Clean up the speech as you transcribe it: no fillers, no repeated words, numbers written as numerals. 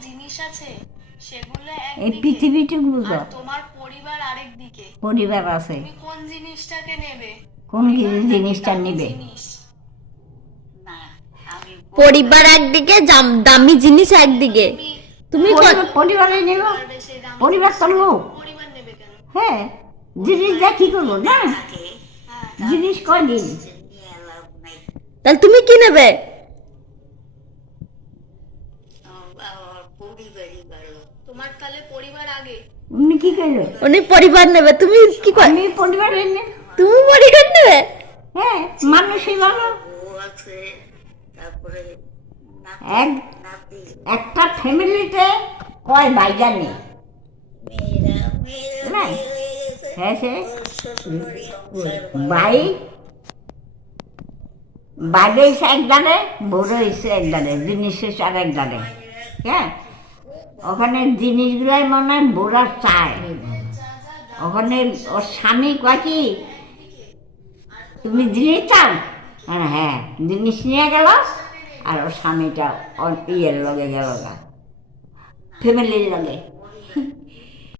জিনিস আছে সেগুলো এই একদিকে পৃথিবীটুকু আর বুঝো, তোমার পরিবার আরেকদিকে। পরিবার আছে। তুমি কোন জিনিসটাকে নেবে? কোন পরিবার নাকি জিনিসটা দামি নিবে? জিনিস? না, আমি পরিবার একদিকে, দামি জিনিস একদিকে। তুমি তুমি পরিবারে নেব। পারবে সেই দামি পরিবার তো জিনিসটা? লোক। পরিবার নেবে কেন? হ্যাঁ, জিনিস যা কি করবো না, থাকে হ্যাঁ, জিনিস কয়দিন। নিয়ে লাভ নাই। তাহলে তুমি কি নেবে? আমার পরিবারই ভালো। তোমার তাহলে পরিবার আগে। উনি কি করলো? উনি পরিবার নেবে, তুমি কি আমি পরিবারে নেব। তুমি পরিবার নেবে? হ্যাঁ, মানুষই ভালো। বউ আছে, তারপরে এক- নাতি, একটা ফ্যামিলিতে কয় ভাইজান নেই? মেয়েরা না। বিয়ে হয়ে গেছে। হ্যাঁ, সে ওর শ্বশুরবাড়ি সংসার ভালো। ভাই বাইরে এসে এক দাঁড়ে, বড় এসে এক দাঁড়ে, জিনিস এসে আর এক দাঁড়ে। হ্যাঁ, ওখানে জিনিসগুলাই মনে হয় বোরা চায়। ওখানে ওর স্বামী কয় কি, তুমি জিনিস চাও? হ্যাঁ, জিনিস নিয়ে গেল, আর ওর স্বামীটা ওর ইয়ের লগে গেল, ফ্যামিলির লগে।